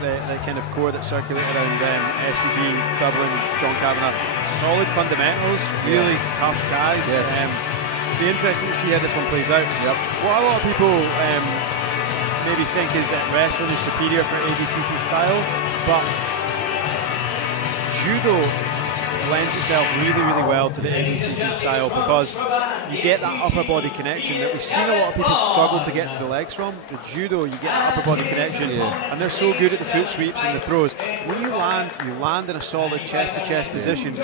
the kind of core that circulate around SBG, Dublin, John Kavanagh. Solid fundamentals, really tough guys. Yes. Be interesting to see how this one plays out. Yep. What a lot of people maybe think is that wrestling is superior for ADCC style, but judo lends itself really, really well to the ADCC style because you get that upper body connection that we've seen a lot of people struggle to get to the legs from. The judo, you get that upper body connection, and they're so good at the foot sweeps and the throws. When you land in a solid chest-to-chest position,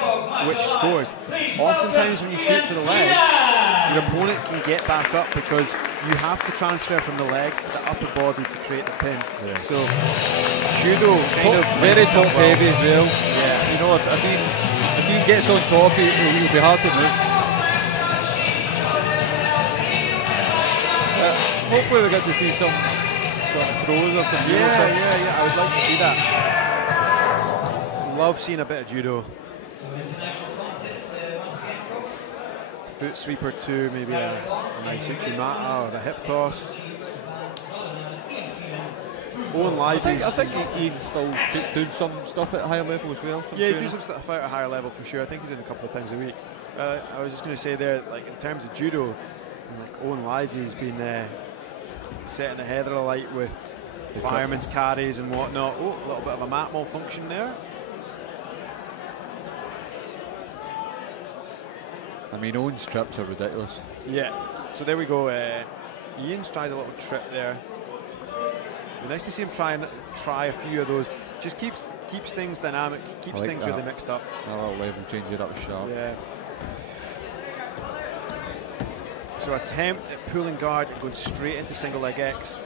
which scores. Oftentimes when you shoot for the legs, your opponent can get back up because you have to transfer from the legs to the upper body to create the pin. Yeah. So judo kind of very top heavy as well. Yeah. You know, if he gets on top, he'll be hard to move. Hopefully we get to see some sort of throws or some. Yeah. I would like to see that. Love seeing a bit of judo. Foot sweeper too, maybe a nice Uchimata or a hip toss. Owen Lively's. I think Iain's still doing some stuff at a higher level as well. Yeah, he's doing some stuff at a higher level for sure. I think he's in a couple of times a week. I was just going to say there, like in terms of judo, like Owen Lively's been setting the header alight with fireman's carries and whatnot. Oh, a little bit of a mat malfunction there. I mean, Owen's trips are ridiculous. Yeah, so there we go. Iain's tried a little trip there. It'd be nice to see him try a few of those. Just keeps things dynamic, keeps things really mixed up. A little level change it up sharp. Yeah. So attempt at pulling guard and going straight into single leg X.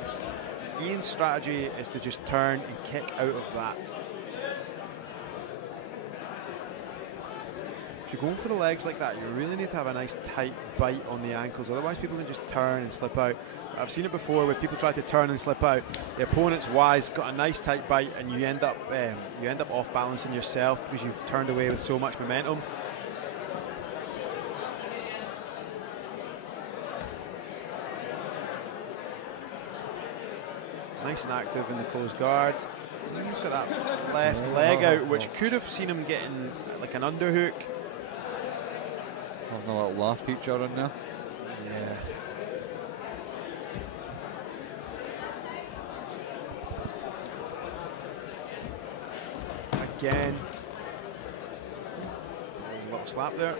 Iain's strategy is to just turn and kick out of that. If you're going for the legs like that, you really need to have a nice tight bite on the ankles, otherwise people can just turn and slip out. I've seen it before where people try to turn and slip out. The opponent's wise, got a nice tight bite, and you end up off balancing yourself because you've turned away with so much momentum. Nice and active in the closed guard. And he's got that left leg out, which could have seen him getting like an underhook. Having a little laugh teacher in there. Yeah. Again. A little slap there.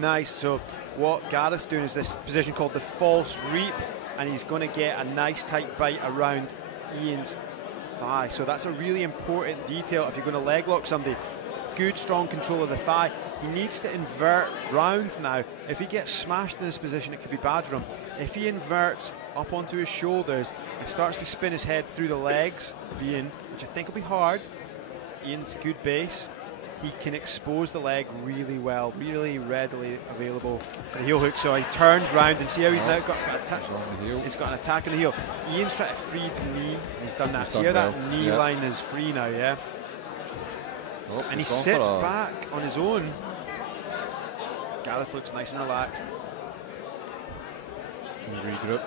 Nice. So what Garath's doing is this position called the false reap, and he's going to get a nice tight bite around Iain's thigh. So that's a really important detail if you're going to leg lock somebody. Good strong control of the thigh. He needs to invert round now. If he gets smashed in this position, it could be bad for him. If he inverts up onto his shoulders and starts to spin his head through the legs of Iain, which I think will be hard, Iain's good base. He can expose the leg really well, really readily available for the heel hook. So he turns round and see how he's now got an attack. He's got an attack in the heel. Iain's trying to free the knee. He's done that. See how that knee line is free now, yeah? Oh, and he sits back on his own. Garath looks nice and relaxed. Regroup.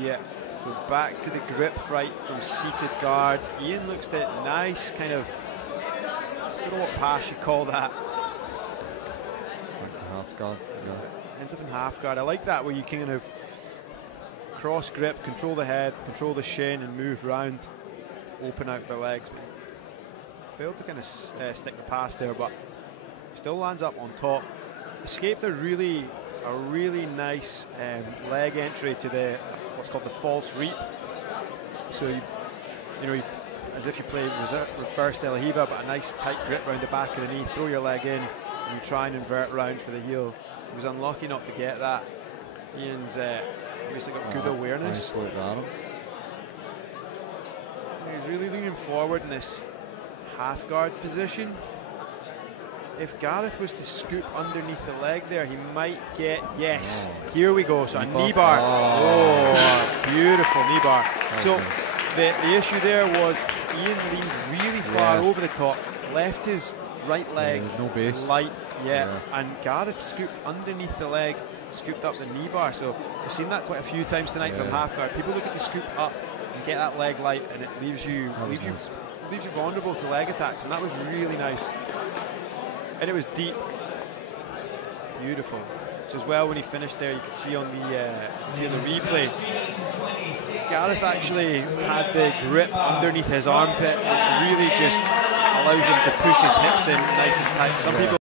Yeah. So back to the grip fight from seated guard. Iain looks to nice kind of, I don't know what pass you call that. Back to half guard. Yeah. Ends up in half guard. I like that where you kind of cross grip, control the head, control the shin, and move round, open out the legs. Failed to kind of stick the pass there, but still lands up on top. Escaped a really nice leg entry to the what's called the false reap. So you know, as if you play reverse De La Hiva, but a nice tight grip around the back of the knee, throw your leg in, and you try and invert round for the heel. He was unlucky not to get that. Iain's obviously got good awareness. Nice He's really leaning forward in this half guard position. If Garath was to scoop underneath the leg there, he might get, yes, here we go, so a knee bar. Oh, beautiful knee bar. So the issue there was Iain leaned really far over the top, left his right leg light, and Garath scooped underneath the leg, scooped up the knee bar. So we've seen that quite a few times tonight from half guard. People look at the scoop up and get that leg light, and it leaves you vulnerable to leg attacks, and that was really nice. And it was deep. Beautiful. So as well, when he finished there, you could see on the replay, Garath actually had the grip underneath his armpit, which really just allows him to push his hips in nice and tight. Some people